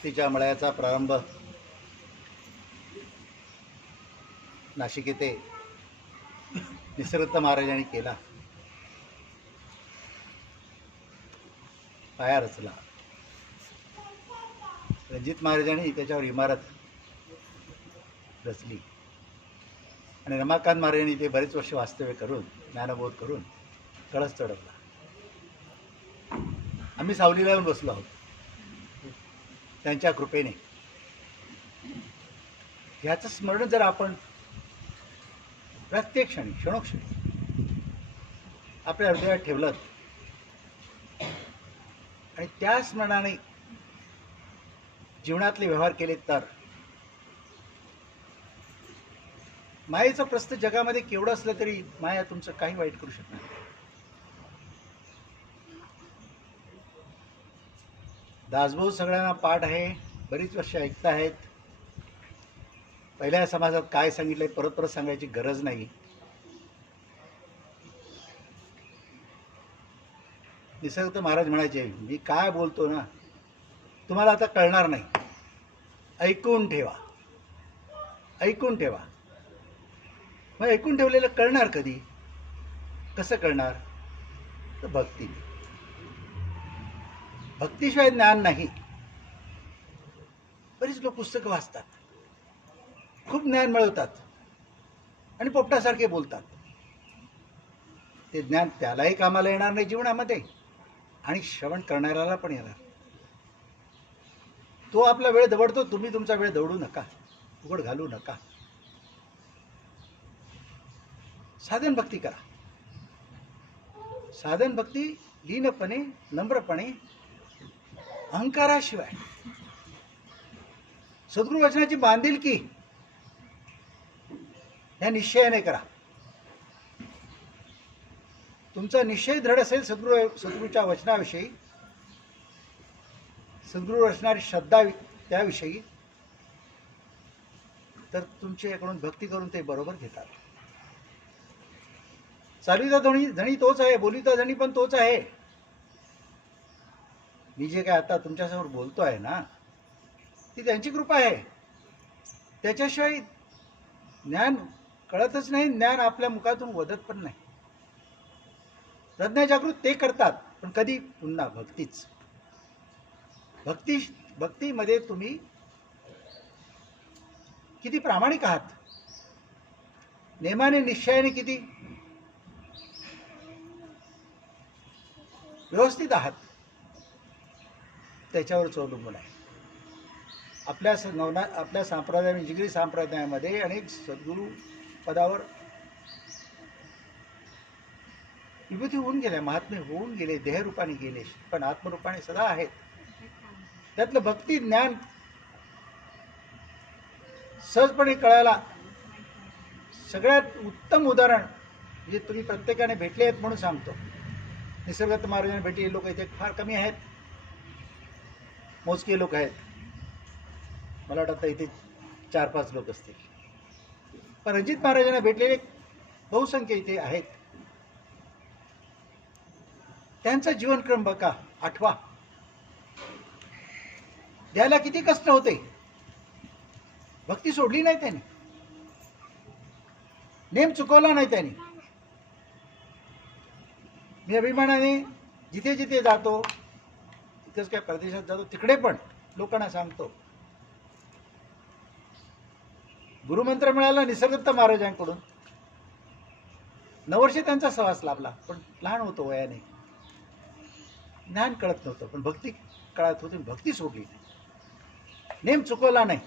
भक्तीच्या मळ्याचा प्रारंभ नाशिक येथे निसर्गदत्त महाराजांनी केला, पाया रचला. रणजित महाराजांनी त्याच्यावर इमारत रचली आणि रमाकांत महाराजांनी ते बरेच वर्ष वास्तव्य करून ज्ञानबोध करून कळस चढवला. आम्ही सावलीला येऊन बसलो आहोत त्यांच्या कृपेने. ह्याचं स्मरण जर आपण प्रत्येक क्षणी क्षणोक्षणी आपल्या हृदयात ठेवलं आणि त्या स्मरणाने जीवनातले व्यवहार केले तर मायेचं प्रस्थ जगामध्ये केवढं असलं तरी माया तुमचं काही वाईट करू शकणार नाही. दासभाऊ सगळ्यांना पाठ आहे, बरीच वर्ष ऐकताहेत. पहिल्या समाजात काय सांगितलंय परत परत सांगायची गरज नाही. निसर्गदत्त महाराज म्हणायचे, मी काय बोलतो ना तुम्हाला आता कळणार नाही, ऐकून ठेवा, ऐकून ठेवा. मग ऐकून ठेवलेलं कळणार कधी, कसं कळणार? तर भक्तीने. भक्तीशिवाय ज्ञान नाही. बरीच लोक पुस्तकं वाचतात, खूप ज्ञान मिळवतात आणि पोपटासारखे बोलतात. ते ज्ञान त्यालाही कामाला येणार नाही जीवनामध्ये आणि श्रवण करणाऱ्याला पण येणार. तो आपला वेळ दवडतो, तुम्ही तुमचा वेळ दवडू नका, उघड घालू नका. साधन भक्ती करा. साधन भक्ती लीनपणे, नम्रपणे, अहंकाराशिवाय, सद्गुरु वचनाची बांधिलकी या निश्चयाने करा. तुमचा निश्चय दृढ असेल सद्गुरूच्या वचनाविषयी, सद्गुरू असणारी श्रद्धा त्याविषयी, तर तुमच्याकडून भक्ती करून ते बरोबर घेतात. चालविता धणी तोच आहे, बोलिता धणी पण तोच आहे. मी जे काय आता तुमच्यासमोर बोलतो आहे ना, ती त्यांची कृपा आहे. त्याच्याशिवाय ज्ञान कळतच नाही, ज्ञान आपल्या मुखातून वदत पण नाही. प्रज्ञा जागृत ते करतात, पण कधी? पुन्हा भक्तीच. भक्तीमध्ये तुम्ही किती प्रामाणिक आहात, नेमाने निश्चयाने किती व्यवस्थित आहात, त्याच्यावरच अवलंबून आहे. आपल्या संप्रदाय जिगरी संप्रदायामध्ये अनेक सद्गुरू पदावर विभूती होऊन गेल्या, महात्मे होऊन गेले, देहरूपाने गेले, पण आत्मरूपाने सदा आहेत. त्यातलं भक्ती ज्ञान सहजपणे कळायला सगळ्यात उत्तम उदाहरण म्हणजे तुम्ही प्रत्येकाने भेटले आहेत म्हणून सांगतो. निसर्गदत्त महाराजांना भेटलेले लोक इथे फार कमी आहेत, मोजके लोक आहेत. मला वाटतं इथे 4-5 लोक असतील. पण रणजित महाराजांना भेटलेले बहुसंख्य इथे आहेत. त्यांचा जीवनक्रम बघा, आठवा. द्यायला किती कष्ट होते, भक्ती सोडली नाही त्यांनी, नेम चुकवला नाही त्यांनी. मी अभिमानाने जिथे जिथे जातो, तिथेच काय परदेशात जातो, तिकडे पण लोकांना सांगतो, गुरुमंत्र मिळाला निसर्गदत्त महाराजांकडून. 9 वर्षे त्यांचा सहवास लाभला, पण लहान होतो वयाने, ज्ञान कळत नव्हतं, पण भक्ती कळत होती. भक्ती सोडली नाही, नेम चुकवला नाही,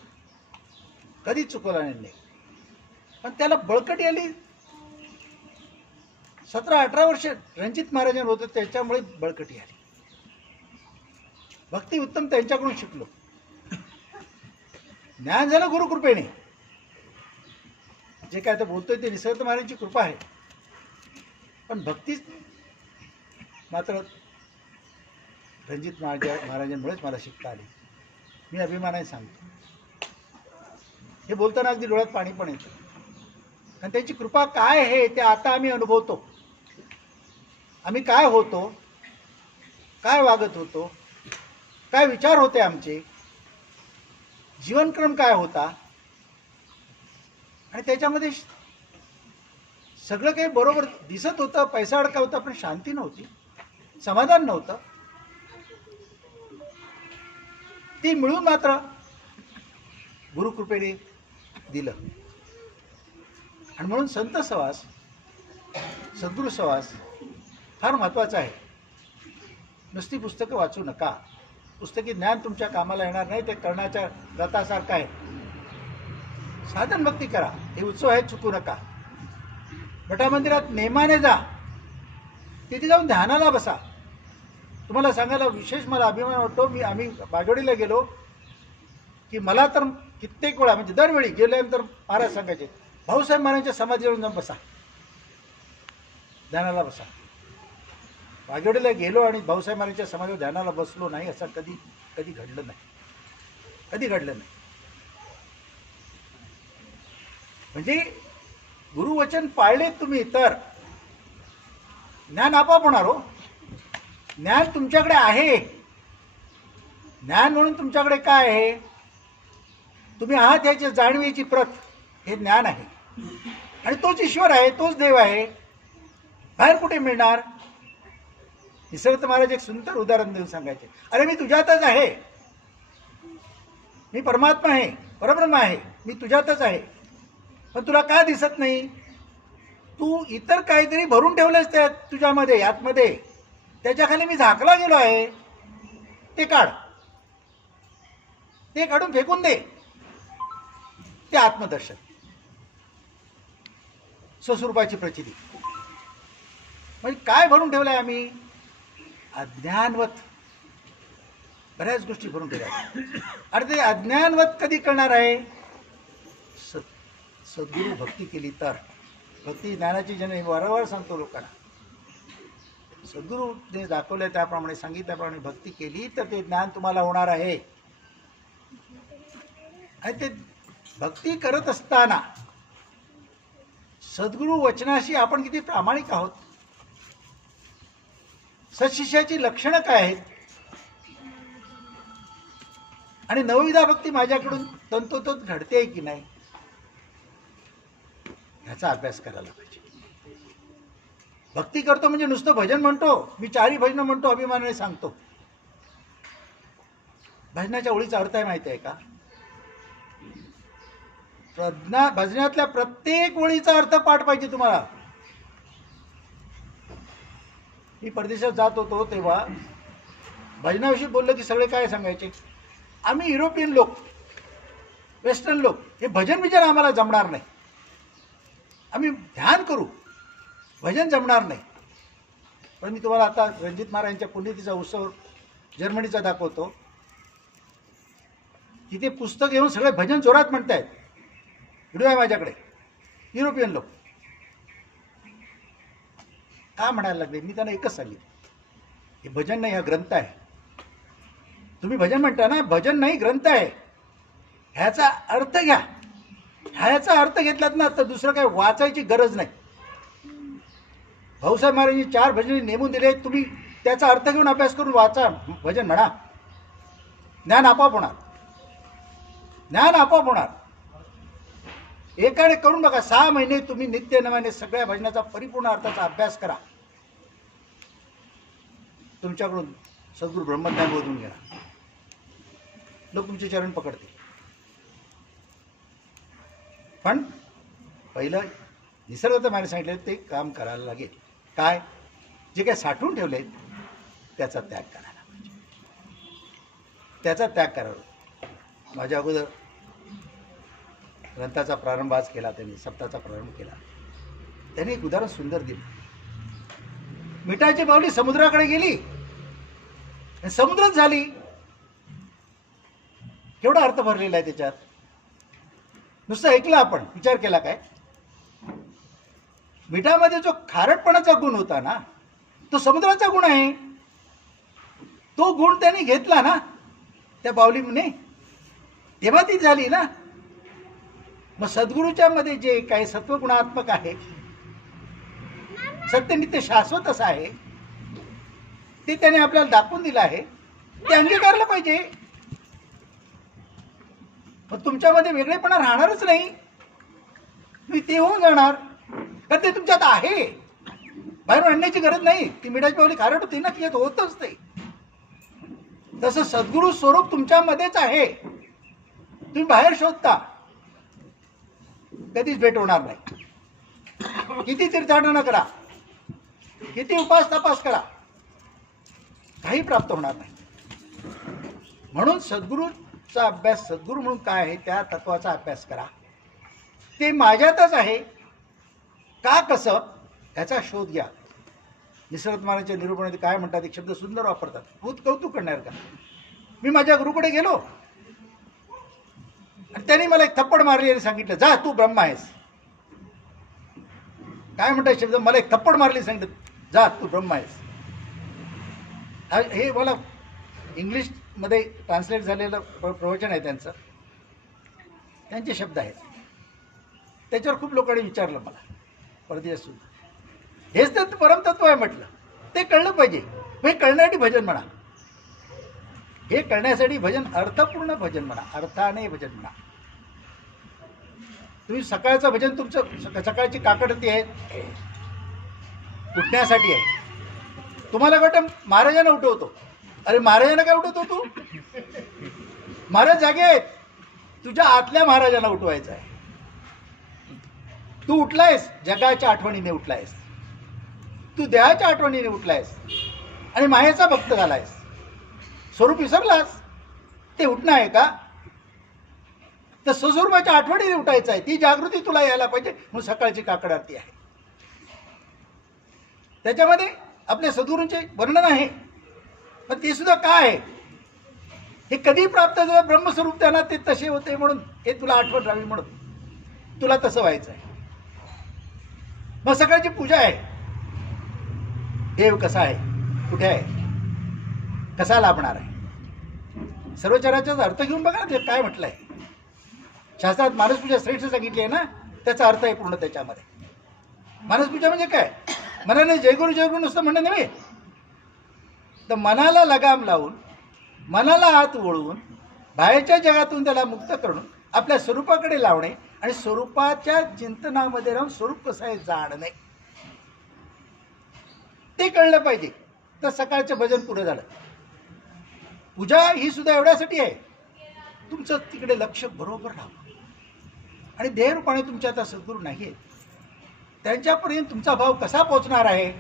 कधीच चुकवला नाही. पण त्याला बळकटी आली. 17-18 वर्ष रणजित महाराजांवर होतं, त्याच्यामुळे बळकटी आली. भक्ती उत्तम त्यांच्याकडून शिकलो. ज्ञान झालं गुरुकृपेने. जे काय आता बोलतोय ते निसर्गदत्त महाराजांची कृपा आहे, पण भक्ती मात्र रणजित महाराजांमुळेच मला शिकता आली. मी अभिमानाने सांगतो. हे बोलताना अगदी डोळ्यात पाणी पण येतं, कारण त्यांची कृपा काय आहे ते आता आम्ही अनुभवतो. आम्ही काय होतो, काय वागत होतो, काय विचार होते आमचे, जीवनक्रम काय होता आणि त्याच्यामध्ये सगळं काही बरोबर दिसत होतं, पैसा अडका होता, पण शांती नव्हती, समाधान नव्हतं. ती मिळून मात्र गुरुकृपेने दिलं. आणि म्हणून संत सहवास, सद्गुरू सहवास फार महत्त्वाचा आहे. नुसती पुस्तकं वाचू नका. पुस्तकी ज्ञान तुमच्या कामाला येणार नाही, ते करण्याच्या रथासारखं आहे. साधन भक्ती करा, हे उत्सव आहे, चुकू नका. मठामंदिरात नेमाने जा, तिथे जाऊन ध्यानाला बसा. तुम्हाला सांगायला विशेष मला अभिमान वाटतो, आम्ही बाजवडीला गेलो की मला तर कित्येक वेळा, म्हणजे दरवेळी गेल्यानंतर महाराज सांगायचे, भाऊसाहेब महाराजांच्या समाधीवर जाऊन बसा, ध्यानाला बसा. बागेवाडीला गेलो आणि भाऊसाहेब महाराजांच्या समाधीवर ध्यानाला बसलो नाही, असं कधी घडलं नाही, कधी घडलं नाही. म्हणजे गुरुवचन पाळले तुम्ही तर ज्ञान आपोआप होणार. हो, ज्ञान तुमच्याकडे आहे. ज्ञान म्हणून तुमच्याकडे काय आहे? तुम्ही आहात याची जाणीवेची प्रत, हे ज्ञान आहे. आणि तोच ईश्वर आहे, तोच देव आहे. बाहेर कुठे मिळणार? निसर्ग महाराज एक सुंदर उदाहरण देऊन सांगायचे, अरे मी तुझ्यातच आहे, मी परमात्मा आहे, परब्रह्म आहे, मी तुझ्यातच आहे, पण तुला का दिसत नाही? तू इतर काहीतरी भरून ठेवलंस त्या तुझ्यामध्ये, आतमध्ये, त्याच्याखाली मी झाकला गेलो आहे. ते काढ, ते काढून फेकून दे. ते आत्मदर्शन, स्वस्वरूपाची प्रचिती. म्हणजे काय भरून ठेवलंय आम्ही? अज्ञानवत बऱ्याच गोष्टी भरून ठेवल्या. आणि ते अज्ञानवत कधी करणार आहे? सद्गुरू भक्ती केली तर. भक्ती ज्ञानाची जन वारंवार सांगतो लोकांना. सद्गुरूने दाखवलं त्याप्रमाणे, सांगितल्याप्रमाणे भक्ती केली तर ते ज्ञान तुम्हाला होणार आहे. आणि ते भक्ती करत असताना सद्गुरू वचनाशी आपण किती प्रामाणिक आहोत, सत्शिष्याची लक्षणं काय आहेत, आणि नवविधा भक्ती माझ्याकडून तंतोतंत घडते की नाही, ह्याचा अभ्यास करायला पाहिजे. भक्ती करतो म्हणजे नुसतं भजन म्हणतो, मी 4 भजन म्हणतो, अभिमानाने सांगतो. भजनाच्या ओळीचा अर्थ आहे माहिती आहे का? भजनातल्या प्रत्येक ओळीचा अर्थ पाठ पाहिजे तुम्हाला. मी परदेशात जात होतो तेव्हा भजनाविषयी बोललो की सगळे काय सांगायचे, आम्ही युरोपियन लोक, वेस्टर्न लोक, हे भजन विचार आम्हाला जमणार नाही, आम्ही ध्यान करू, भजन जमणार नाही. पण मी तुम्हाला आता रणजित महाराजांच्या पुण्यतिथीचा उत्सव जर्मनीचा दाखवतो. तिथे पुस्तक घेऊन सगळे भजन जोरात म्हणतायत. व्हिडिओ आहे माझ्याकडे. युरोपियन लोक का म्हणायला लागले? मी त्यांना एकच सांगितलं, हे भजन नाही, हा ग्रंथ आहे. तुम्ही भजन म्हणता ना, भजन नाही, ग्रंथ आहे. ह्याचा अर्थ घ्या. ह्याचा अर्थ घेतलात ना तर दुसरं काही वाचायची गरज नाही. भाऊसाहेब महाराजांनी 4 भजने नेमून दिले, तुम्ही त्याचा अर्थ घेऊन अभ्यास करून वाचा, भजन म्हणा, ज्ञान आपोआप होणार. ज्ञान आपोआप होणार. एकाने करून बघा. 6 महिने तुम्ही नित्य नव्याने सगळ्या भजनाचा परिपूर्ण अर्थाचा अभ्यास करा. तुमच्याकडून सद्गुरू ब्रह्मज्ञान बोधून घ्या. लोक तुमचे चरण पकडतील. पण पहिलं निसर्गात मला सांगितलं ते काम करायला लागेल. काय? जे काय साठवून ठेवले त्याचा त्याग करायला पाहिजे. त्याचा त्याग करावा. माझ्या अगोदर ग्रंथाचा प्रारंभ आज केला त्यांनी, सप्ताहाचा प्रारंभ केला. त्यांनी एक उदाहरण सुंदर दिलं. मिठाची बावली समुद्राकडे गेली, समुद्रच झाली. केवढा अर्थ भरलेला आहे त्याच्यात. नुसतं ऐकलं आपण, विचार केला काय? मिठामध्ये जो खारटपणाचा गुण होता ना, तो समुद्राचा गुण आहे. तो गुण त्यांनी घेतला ना त्या बावलीने, तेव्हा ती झाली ना. मग सद्गुरूच्या मध्ये जे काही सत्वगुणात्मक आहे, सत्यनित्य शाश्वत असं आहे, ते त्याने आपल्याला दाखवून दिलं आहे. ते अंगीकारलं पाहिजे. मग तुमच्यामध्ये वेगळेपणा राहणारच नाही, तुम्ही ते होऊन जाणार, कारण ते तुमच्यात आहे, बाहेरून आणण्याची गरज नाही. ती मिठाची पावली खारट होती ना, तिच्यात होतच ते. तसं सद्गुरू स्वरूप तुमच्यामध्येच आहे, तुम्ही बाहेर शोधता, कधीच भेट होणार नाही. किती तीर्थाटन करा, किती उपास तपास करा, काही प्राप्त होणार नाही. म्हणून सद्गुरूचा अभ्यास, सद्गुरू म्हणून काय आहे त्या तत्वाचा अभ्यास करा. ते माझ्यातच आहे का, कसं, याचा शोध घ्या. निसर्ग महाराजांच्या निरूपणात काय म्हणतात, एक शब्द सुंदर वापरतात, भूत कौतुक करणार का. मी माझ्या गुरुकडे गेलो आणि त्यांनी मला एक थप्पड मारली आणि सांगितलं, जा तू ब्रह्म आहेस. काय म्हणतात शब्द, मला एक थप्पड मारली, सांगितलं जा तू ब्रह्म आहेस. हे मला इंग्लिशमध्ये ट्रान्सलेट झालेलं प्रवचन आहे त्यांचं, त्यांचे शब्द आहेत. त्याच्यावर खूप लोकांनी विचारलं मला परदेशातून, हेच तर परमतत्व आहे म्हटलं. ते कळलं पाहिजे. हे कळण्यासाठी भजन म्हणा, हे कळण्यासाठी भजन, अर्थपूर्ण भजन म्हणा, अर्थाने भजन म्हणा. तुम्ही सकाळचं भजन, तुमचं सकाळची काकडती आहे, उठण्यासाठी आहे. तुम्हाला वाटतं महाराजांना उठवतो, अरे महाराजांना काय उठवतो तू, महाराज जागे आहेत, तुझ्या आतल्या महाराजांना उठवायचं आहे. तू उठलायस जगाच्या आठवणीने, उठलायस तू देहाच्या आठवणीने, उठलायस आणि मायेचा भक्त झालायस. स्वरूप विसरलास, ते उठणं आहे का. तर स्वस्वरूपाच्या आठवणीने उठायचं आहे, ती जागृती तुला यायला पाहिजे. म्हणून सकाळची काकड आरती आहे, त्याच्यामध्ये आपल्या सद्गुरूंचे वर्णन आहे. पण ते सुद्धा काय आहे, हे कधी प्राप्त झालं, ब्रह्मस्वरूप त्यांना ते तसे होते म्हणून, हे तुला आठवण राहावी म्हणून तुला तसं व्हायचं आहे. मग सकाळची पूजा आहे, देव कसा आहे, कुठे आहे, कसा लाभणार आहे, सर्व चराचराचा अर्थ घेऊन बघा ना. ते काय म्हटलंय शास्त्रात, मानसपूजा श्रेष्ठ सांगितली आहे ना, त्याचा अर्थ आहे पूर्ण त्याच्यामध्ये. मानसपूजा म्हणजे काय, मनाने जयगुरु जयगुरु नुसतं म्हणणं नव्हे, तर मनाला लगाम लावून, मनाला हात वळवून, बाहेरच्या जगातून त्याला मुक्त करून आपल्या स्वरूपाकडे लावणे आणि स्वरूपाच्या चिंतनामध्ये राहून स्वरूप कसं आहे जाणणे, ते कळलं पाहिजे. तर सकाळचं भजन पुढे झालं. पूजा ही सुद्धा एवढ्यासाठी आहे, तुमचं तिकडे लक्ष बरोबर राहावं. आणि देहरूपाने तुमच्या आता सद्गुरू नाही आहेत, त्यांच्यापर्यंत तुमचा भाव कसा पोचणार आहे,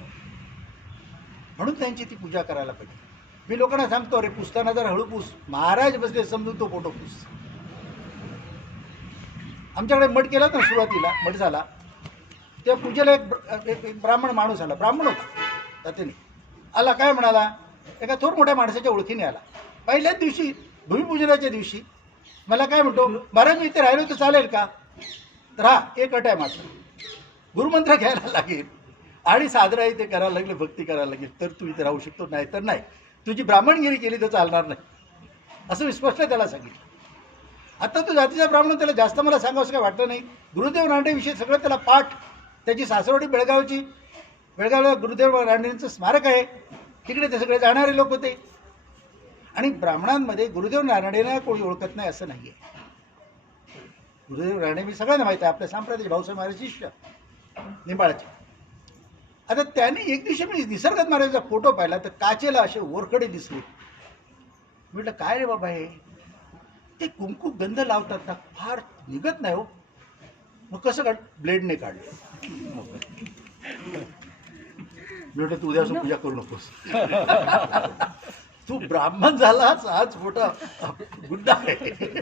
म्हणून त्यांची ती पूजा करायला पाहिजे. मी लोकांना सांगतो, अरे पुसताना जर हळू पुस, महाराज बसले समजून तो फोटो पुस. आमच्याकडे मठ केला तर सुरुवातीला मठ झाला, त्या पूजेला एक ब्राह्मण माणूस आला, ब्राह्मण होता त्याने आला. काय म्हणाला, एका थोर मोठ्या माणसाच्या ओळखीने आला. पहिल्याच दिवशी, भूमिपूजनाच्या दिवशी मला काय म्हणतो, महाराज मी इथे राहिलो तर चालेल का. तर हा एक अट आहे मात्र, गुरुमंत्र घ्यायला लागेल आणि साजरा इथे करायला लागेल, भक्ती करायला लागेल, तर तू इथे राहू शकतो, नाही तर नाही. तुझी ब्राह्मणगिरी केली तर चालणार नाही, असं स्पष्ट त्याला सांगितलं. आता तो जातीचा ब्राह्मण, त्याला जास्त मला सांगावं असं काय वाटलं नाही. गुरुदेव रानडेविषयी सगळं त्याला पाठ, त्याची सासरवाडी बेळगावची, बेळगावला गुरुदेव रानडेंचं स्मारक आहे, तिकडे ते सगळे जाणारे लोक होते. आणि ब्राह्मणांमध्ये गुरुदेव रानडेंना कोणी ओळखत नाही असं नाही आहे. गुरुदेव रानडे मी सगळ्यांना माहीत आहे, आपल्या सांप्रदायिक भाऊसाहेब महाराज शिष्य निंबाळाचे. आता त्याने एक दिवशी मी निसर्गात महाराजांचा फोटो पाहिला, तर काचेला असे वरकडे दिसले. म्हटलं काय रे बाबा हे, ते कुंकू गंध लावतात ना, फार निघत नाही हो. मग कसं काढ, ब्लेडने काढले. म्हटलं तू उद्यापासून पूजा करू नकोस, तू ब्राह्मण झालास, आज मोठा गुड्डा आहे,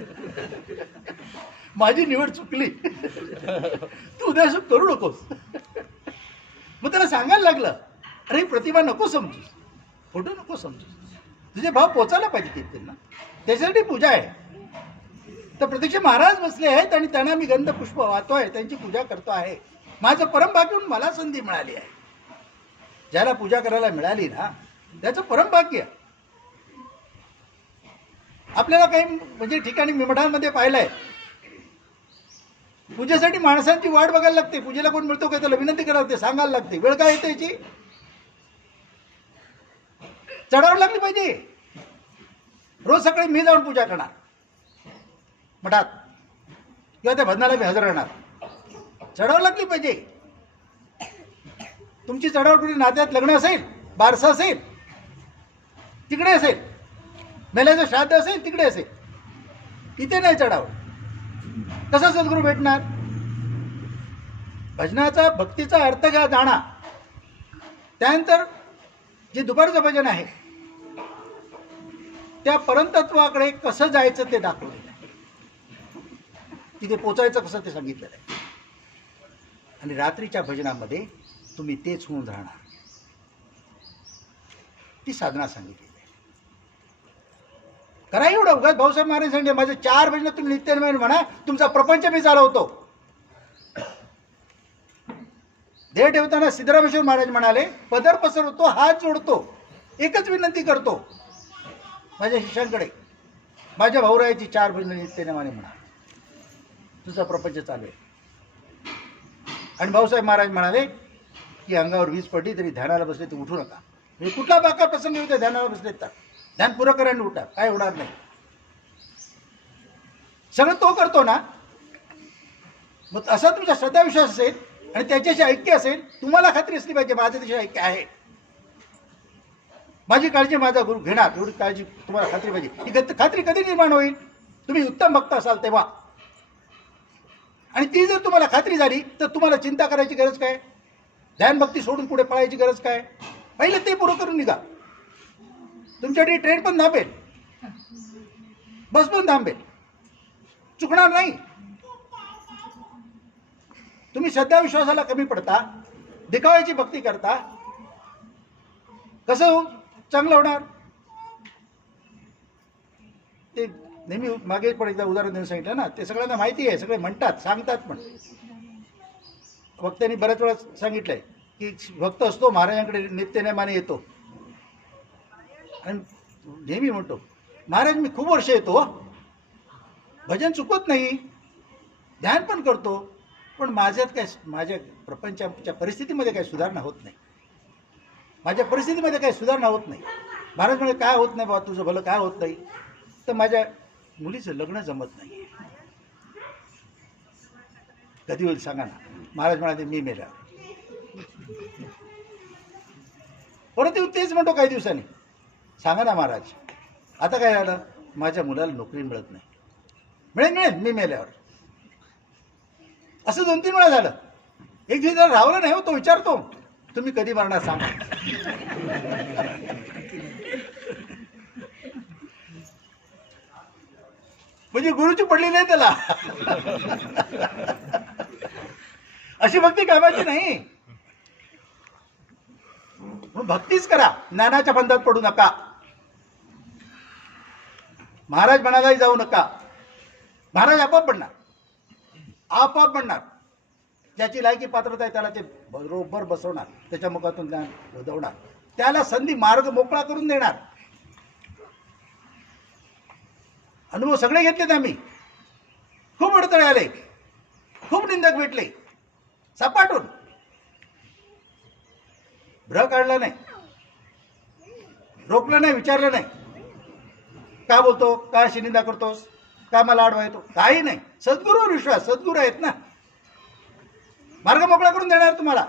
माझी निवड चुकली, तू उद्यापासून करू नकोस. मग त्याला सांगायला लागलं, अरे प्रतिभा नको समजूस, फोटो नको समजूस, तुझे भाव पोचायला पाहिजे तिथं, त्याच्यासाठी पूजा आहे. तर प्रत्यक्ष महाराज बसले आहेत आणि त्यांना मी गंध पुष्प वाहतोय, त्यांची पूजा करतो आहे. माझं परमभाग्य म्हणून मला संधी मिळाली आहे. ज्याला पूजा करायला मिळाली ना, त्याचं परमभाग्य. आपल्याला काही म्हणजे ठिकाणी मठांमध्ये पाहिलंय, पूजेसाठी माणसांची वाट बघायला लागते. पूजेला कोण मिळतो काय, त्याला विनंती करायला लागते, सांगायला लागते. वेळ काय येते याची, चढावं लागली पाहिजे. रोज सकाळी मी जाऊन पूजा करणार मठात, किंवा त्या भजनाला मी हजर राहणार. चढाव लागली पाहिजे. तुमची चढाव कुठे नात्यात लग्न असेल, बारसं असेल तिकडे असेल, मेल्याचं श्राद्ध असेल तिकडे असेल, इथे नाही चढाव. कसा सद्गुरू भेटणार? भजनाचा भक्तीचा अर्थ घ्या जाणा. त्यानंतर जे दुपारचं भजन आहे त्या परमतत्वाकडे कसं जायचं ते दाखवलेलं आहे. तिथे पोचायचं कसं ते सांगितलेलं आहे. आणि रात्रीच्या भजनामध्ये तुम्ही तेच होऊन राहणार. ती साधना सांगितलेली आहे. करा एवढं. उगाच भाऊसाहेब महाराज सांगितले माझे 4 भजन तुम्ही नित्याने म्हणा, तुमचा प्रपंच मी चालवतो. देह ठेवताना सिद्धरामेश्वर महाराज म्हणाले, पदर पसरवतो, हात जोडतो, एकच विनंती करतो माझ्या शिष्यांकडे, माझ्या भाऊरायाची 4 भजन नित्यनेमाने म्हणा, तुझा प्रपंच चालू आहे. आणि भाऊसाहेब महाराज म्हणाले की अंगावर वीज पडली तरी ध्यानाला बसले तर उठू नका. म्हणजे कुठला बाका प्रसंग होते ध्यानाला बसले तर ध्यान पुरं करा आणि उठा, काय होणार नाही. सगळं तो करतो ना. मग असा तुमचा श्रद्धाविश्वास असेल आणि त्याच्याशी ऐक्य असेल, तुम्हाला खात्री असली पाहिजे माझं त्याच्याशी ऐक्य आहे, माझी काळजी माझा गुरु घेणार, एवढी काळजी तुम्हाला खात्री पाहिजे. ही खात्री कधी निर्माण होईल? तुम्ही उत्तम भक्त असाल तेव्हा. आणि ती जर तुम्हाला खात्री झाली तर तुम्हाला चिंता करायची गरज काय? ध्यान भक्ती सोडून पुढे पळायची गरज काय? पहिले ते पुरं करून निघा. तुमच्यासाठी ट्रेन पण थांबेल, बस पण थांबेल, चुकणार नाही. तुम्ही श्रद्धाविश्वासाला कमी पडता, दिखावायची भक्ती करता, कसं चांगलं होणार? ते नेहमी मागे पण एकदा उदाहरण देऊन सांगितलं ना, ते सगळ्यांना माहिती आहे, सगळे म्हणतात, सांगतात. पण भक्तांनी बऱ्याच वेळा सांगितलंय की भक्त असतो महाराजांकडे नित्यनेमाने येतो आणि नेहमी म्हणतो महाराज मी खूप वर्ष येतो, भजन चुकत नाही, ध्यान पण करतो, पण माझ्यात काय, माझ्या प्रपंचाच्या परिस्थितीमध्ये काही सुधारणा होत नाही, माझ्या परिस्थितीमध्ये काही सुधारणा होत नाही. महाराज म्हणजे काय होत नाही बाबा तुझं भलं, काय होत नाही? तर माझ्या मुलीचं लग्न जमत नाही. कधी होईल सांगा ना? महाराज म्हणाले मी मेला. परत येऊन तेच म्हणतो काही दिवसांनी, सांगा ना महाराज आता काय झालं? माझ्या मुलाला नोकरी मिळत नाही. मिळेल मी मेल्यावर. असं 2-3 वेळा झालं. एक दिवस राहवलं नाही हो, तो विचारतो तुम्ही कधी मरणार सांगा. म्हणजे गुरुची पडली नाही त्याला. अशी भक्ती कामाची नाही. भक्तीच करा, ज्ञानाच्या बंधात पडू नका, महाराज म्हणालाही जाऊ नका. महाराज आपोआप बनणार, आपोआप बनणार. ज्याची लायकी पात्रता आहे त्याला ते बरोबर बसवणार, त्याच्या मुखातून ज्ञान उधवणार, त्याला संधी मार्ग मोकळा करून देणार. अनुभव सगळे घेतलेत आम्ही. खूप अडथळे आले, खूप निंदक भेटले, सपाटून. भ्र काढला नाही, रोखलं नाही, विचारलं नाही, का बोलतो, का अशी निंदा करतोस, का मला आडवा येतो, काही नाही. सद्गुरूवर विश्वास, सद्गुरू आहेत ना, मार्ग मोकळा करून देणार तुम्हाला.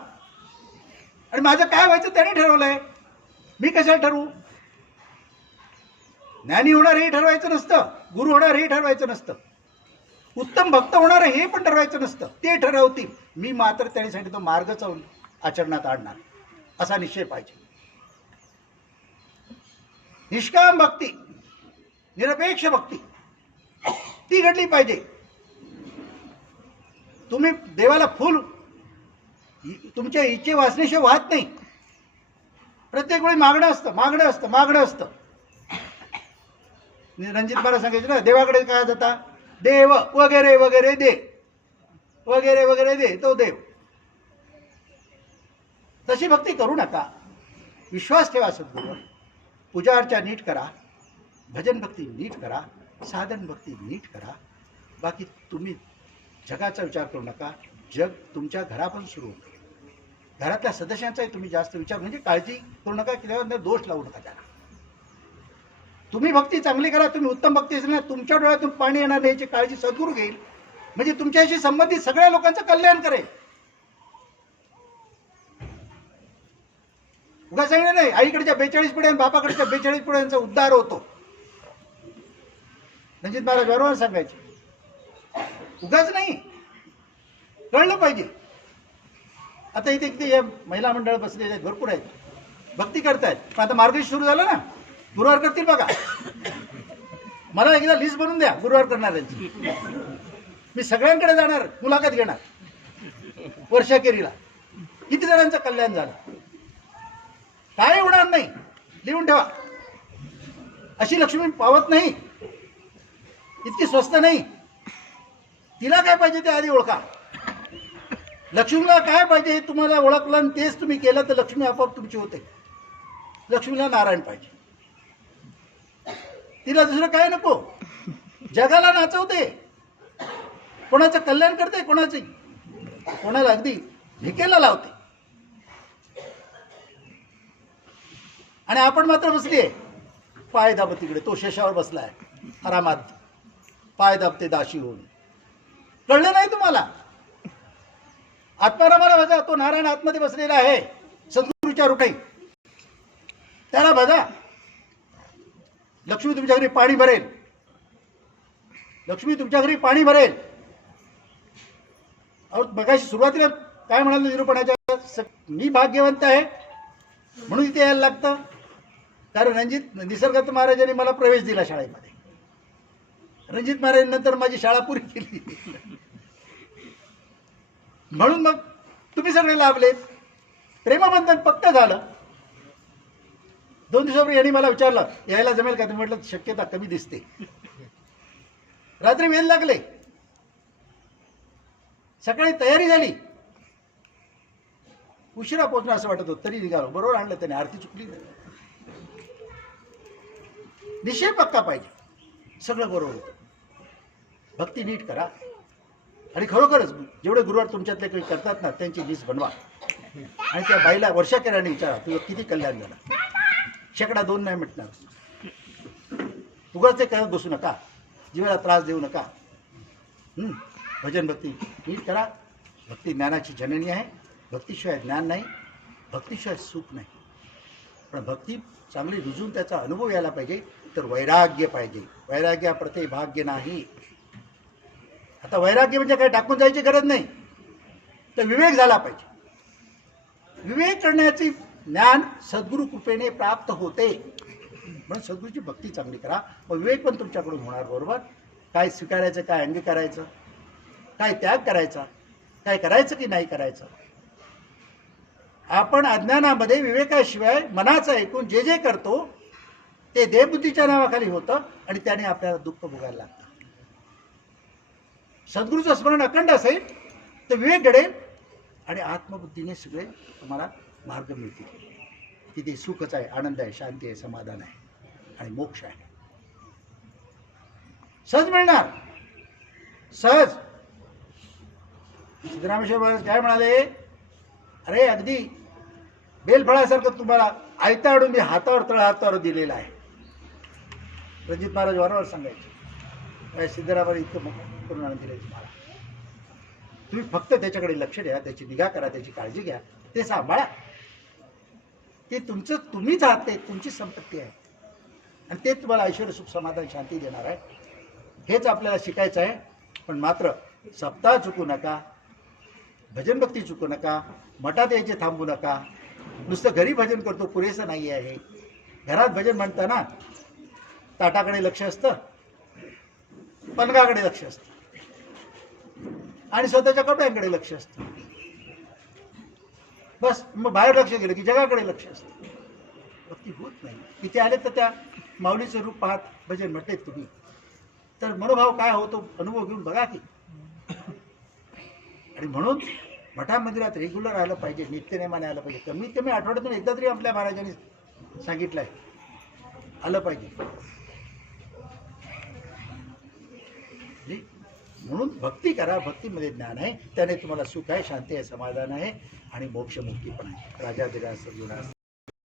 आणि माझं काय व्हायचं त्याने ठरवलंय, मी कशाला ठरवू? ज्ञानी होणार हे ठरवायचं नसतं, गुरु होणार हे ठरवायचं नसतं, उत्तम भक्त होणार हे पण ठरवायचं नसतं, ते ठरवतील. मी मात्र त्याने सांगितलं मार्गच आचरणात आणणार, असा निश्चय पाहिजे. निष्काम भक्ती, निरपेक्ष भक्ती ती घडली पाहिजे. तुम्ही देवाला फुल तुमच्या इच्छे वासनेशिवाय वाहत नाही. प्रत्येक वेळी मागणं असतं, मागणं असतं, मागणं असतं. रणजित महाराज सांगायचे ना, देवाकडे काय जाता, देव वगैरे वगैरे दे, वगैरे वगैरे दे, तो देव. तशी भक्ती करू नका. विश्वास ठेवा सद्गुरूवर. पूजा अर्चा नीट करा, भजन भक्ती नीट करा, साधन भक्ती नीट करा. बाकी तुम्ही जगाचा विचार करू नका. जग तुमच्या घरापासून सुरू होतं. घरातल्या सदस्यांचाही तुम्ही जास्त विचार, म्हणजे काळजी करू नका, की त्याला दोष लावू नका त्याला. तुम्ही भक्ती चांगली करा. तुम्ही उत्तम भक्ती असेल ना, तुमच्या डोळ्यातून पाणी येणार नाही याची काळजी सद्गुरू घेईल. म्हणजे तुमच्याशी संबंधित सगळ्या लोकांचं कल्याण करेल. उगा सांगितलं नाही आईकडच्या 42 पिढ्या आणि बापाकडच्या 42 पिढ्यांचा उद्धार होतो. रणजित महाराज बरोबर सांगायचे. उगाच नाही, कळलं पाहिजे. आता इथे किती या महिला मंडळ बसलेले आहेत, भरपूर आहेत, भक्ती करतायत. पण आता मार्गशीर्ष सुरू झालं ना, गुरुवार करतील बघा. मला एकदा लिस्ट बनवून द्या गुरुवार करणाऱ्यांची. मी सगळ्यांकडे जाणार, मुलाखत घेणार वर्षाखेरीला. किती जणांचं कल्याण झालं, काय होणार नाही, लिहून ठेवा. अशी लक्ष्मी पावत नाही, इतकी स्वस्त नाही. तिला काय पाहिजे ते आधी ओळखा. लक्ष्मीला काय पाहिजे हे तुम्हाला ओळखलं आणि तेच तुम्ही केलं तर लक्ष्मी आपोआप तुमची होते. लक्ष्मीला नारायण पाहिजे, तिला दुसरं काय नको. जगाला नाचवते, कोणाचं कल्याण करते, कोणाला अगदी भिकेला लावते. आणि आपण मात्र बसलीये पाय दाबत तिकडे. तो शेषावर बसलाय आरामात, पाय दाबते दाशी होऊन. कळलं नाही तुम्हाला? आत्मारामाला भजा, तो नारायण आतमध्ये बसलेला आहे सद्गुरूच्या रूपाई, त्याला भजा. लक्ष्मी तुमच्या घरी पाणी भरेल, लक्ष्मी तुमच्या घरी पाणी भरेल. अहो बघायची सुरुवातीला काय म्हणाल निरूपणाच्या, मी भाग्यवंत आहे म्हणून इथे यायला लागतं. कारण निसर्गदत्त महाराजांनी मला प्रवेश दिला शाळेमध्ये. रणजित महाराजांनंतर माझी शाळा पुरी केली म्हणून मग तुम्ही सगळे लाभलेत. प्रेमबंधन पक्क झालं. 2 दिवसापूर्वी यांनी मला विचारलं यायला जमेल का, तुम्ही म्हटलं शक्यता कमी दिसते. रात्री वेल लागले, सकाळी तयारी झाली, उशिरा पोहोचणार असं वाटत होतं तरी निघालो. बरोबर आणलं त्याने, आरती चुकली नाही. निश्चय पक्का पाहिजे, सगळं बरोबर होतं. भक्ती नीट करा आणि खरोखरच जेवढे गुरुवार तुमच्यातले काही करतात ना त्यांची लिस्ट बनवा आणि त्या बाईला वर्षाखेराने विचारा तुझं किती कल्याण झालं. शेकडा 2 नाही मिटणार. उगाच ते करत बसू नका, जीवाला त्रास देऊ नका. भजन भक्ती नीट करा. भक्ती ज्ञानाची जननी आहे. भक्तीशिवाय ज्ञान नाही, भक्तीशिवाय सुख नाही. पण भक्ती चांगली रुजून त्याचा अनुभव यायला पाहिजे तर वैराग्य पाहिजे. वैराग्याप्रती भाग्य नाही. आता वैराग्य म्हणजे काय टाकून जायची गरज नाही, तर विवेक झाला पाहिजे. विवेक करण्याचे ज्ञान सद्गुरू कृपेने प्राप्त होते. म्हणून सद्गुरूची भक्ती चांगली करा, मग विवेक पण तुमच्याकडून होणार. बरोबर, काय स्वीकारायचं, काय अंगीकारायचं, काय त्याग करायचा, काय करायचं की नाही करायचं. आपण अज्ञानामध्ये विवेकाशिवाय मनाचं ऐकून जे जे करतो ते देहबुद्धीच्या नावाखाली होतं आणि त्याने आपल्याला दुःख भोगायला लागतं. सद्गुरूचं स्मरण अखंड असेल तर विवेक घडेल आणि आत्मबुद्धीने सगळे तुम्हाला मार्ग मिळतील. तिथे सुखच आहे, आनंद आहे, शांती आहे, समाधान आहे आणि मोक्ष आहे. सहज मिळणार, सहज. सिद्धरामेश्वर महाराज काय म्हणाले, अरे अगदी बेलफळासारखं तुम्हाला आयताडून मी हातावर तळहातावर दिलेला आहे. रणजित महाराज वारंवार सांगायचे सिद्धरामाला इतकं करून आणून दिले तुम्हाला. तुम्ही फक्त त्याच्याकडे लक्ष द्या, त्याची निगा करा, त्याची काळजी घ्या, ते सांभाळा. ते तुमचं, तुम्हीच आहात, ते तुमची संपत्ती आहे आणि ते तुम्हाला ऐश्वर सुख समाधान शांती देणार आहे. हेच आपल्याला शिकायचं आहे. पण मात्र सप्ताह चुकू नका, भजन भक्ती चुकू नका, मठात यायचे थांबू नका. नुसतं घरी भजन करतो पुरेसं नाही आहे. घरात भजन म्हणताना ताटाकडे लक्ष असतं, पलंगाकडे लक्ष असतं आणि स्वतःच्या कपड्यांकडे लक्ष असतं. बस मग बाहेर लक्ष गेलं की जगाकडे लक्ष असतं. भक्ती होत नाही. तिथे आले तर त्या माऊलीचं रूप पाहत भजन म्हणते तुम्ही, तर मनोभाव काय होतो अनुभव घेऊन बघा की. आणि म्हणून मठामंदिरात रेग्युलर आलं पाहिजे, नित्यनेमाने आलं पाहिजे. कमीत कमी आठवड्यातून एकदा तरी आपल्या महाराजांनी सांगितलंय आलं पाहिजे. म्हणून भक्ती करा. भक्तीमध्ये ज्ञान आहे, त्याने तुम्हाला सुख आहे, शांती आहे, समाधान आहे आणि मोक्ष मुक्ती पण आहे. राजा दिरास